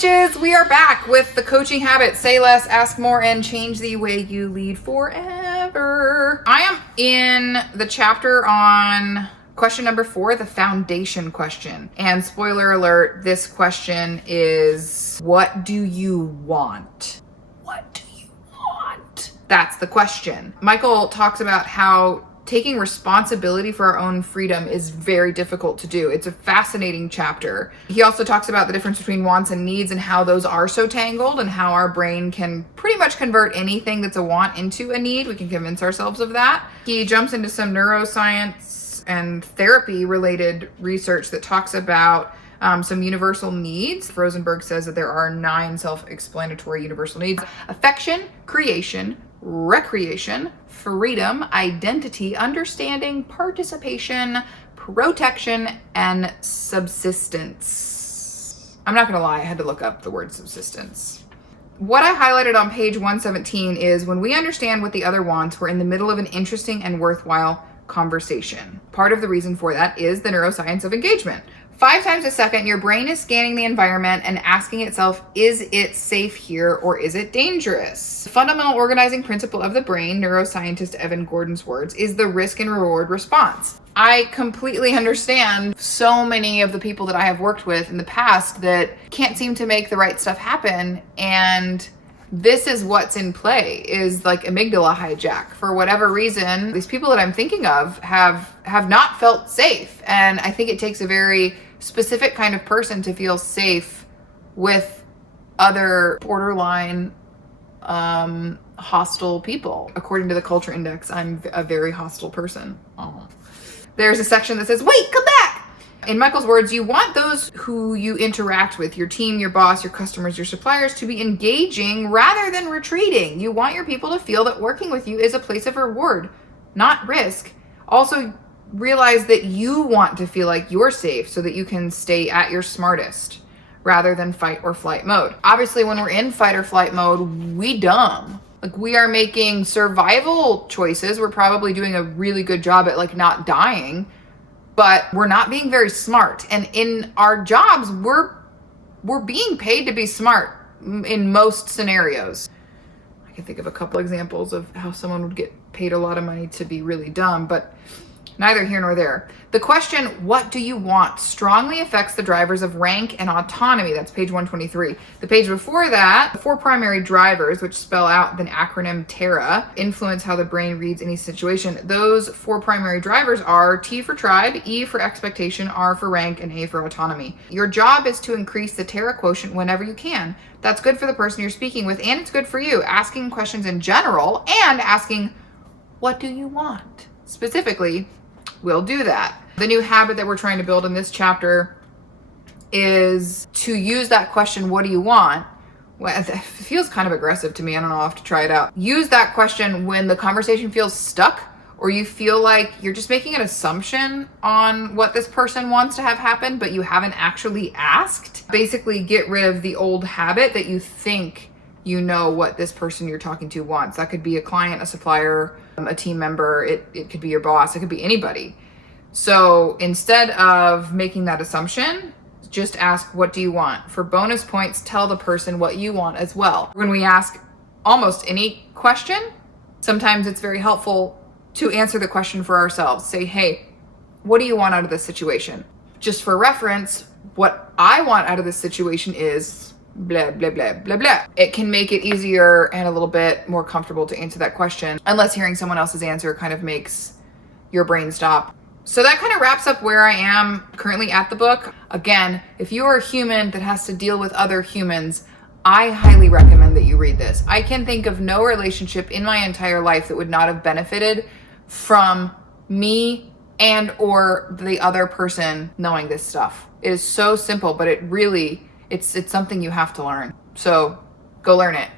bitches, we are back with the coaching habit. Say less, ask more, and change the way you lead forever. I am in the chapter on question number 4, the foundation question. And spoiler alert, this question is, what do you want? What do you want? That's the question. Michael talks about how taking responsibility for our own freedom is very difficult to do. It's a fascinating chapter. He also talks about the difference between wants and needs and how those are so tangled and how our brain can pretty much convert anything that's a want into a need. We can convince ourselves of that. He jumps into some neuroscience and therapy related research that talks about some universal needs. Rosenberg says that there are 9 self-explanatory universal needs: affection, creation, recreation, freedom, identity, understanding, participation, protection, and subsistence. I'm not gonna lie, I had to look up the word subsistence. What I highlighted on page 117 is, when we understand what the other wants, we're in the middle of an interesting and worthwhile conversation. Part of the reason for that is the neuroscience of engagement. 5 times a second, your brain is scanning the environment and asking itself, is it safe here or is it dangerous? The fundamental organizing principle of the brain, neuroscientist Evan Gordon's words, is the risk and reward response. I completely understand so many of the people that I have worked with in the past that can't seem to make the right stuff happen, and this is what's in play, is like amygdala hijack. For whatever reason, these people that I'm thinking of have not felt safe, and I think it takes a very specific kind of person to feel safe with other borderline hostile people. According to the Culture Index, I'm a very hostile person. Oh. There's a section that says, wait, come back! In Michael's words, you want those who you interact with, your team, your boss, your customers, your suppliers, to be engaging rather than retreating. You want your people to feel that working with you is a place of reward, not risk. Also, realize that you want to feel like you're safe so that you can stay at your smartest rather than fight or flight mode. Obviously, when we're in fight or flight mode, we dumb. Like, we are making survival choices. We're probably doing a really good job at like not dying, but we're not being very smart. And in our jobs, we're being paid to be smart in most scenarios. I can think of a couple examples of how someone would get paid a lot of money to be really dumb, but neither here nor there. The question, what do you want, strongly affects the drivers of rank and autonomy. That's page 123. The page before that, the 4 primary drivers, which spell out the acronym TERA, influence how the brain reads any situation. Those 4 primary drivers are T for tribe, E for expectation, R for rank, and A for autonomy. Your job is to increase the TERA quotient whenever you can. That's good for the person you're speaking with, and it's good for you. Asking questions in general and asking, what do you want? Specifically, will do that. The new habit that we're trying to build in this chapter is to use that question, what do you want? Well, it feels kind of aggressive to me. I don't know, I'll have to try it out. Use that question when the conversation feels stuck, or you feel like you're just making an assumption on what this person wants to have happen, but you haven't actually asked. Basically, get rid of the old habit that you think you know what this person you're talking to wants. That could be a client, a supplier, a team member. It could be your boss. It could be anybody. So instead of making that assumption, just ask, what do you want? For bonus points, tell the person what you want as well. When we ask almost any question, sometimes it's very helpful to answer the question for ourselves. Say, hey, what do you want out of this situation? Just for reference, what I want out of this situation is blah, blah, blah, blah, blah. It can make it easier and a little bit more comfortable to answer that question, unless hearing someone else's answer kind of makes your brain stop. So that kind of wraps up where I am currently at the book. Again, if you are a human that has to deal with other humans, I highly recommend that you read this. I can think of no relationship in my entire life that would not have benefited from me and or the other person knowing this stuff. It is so simple, but it's something you have to learn. So go learn it.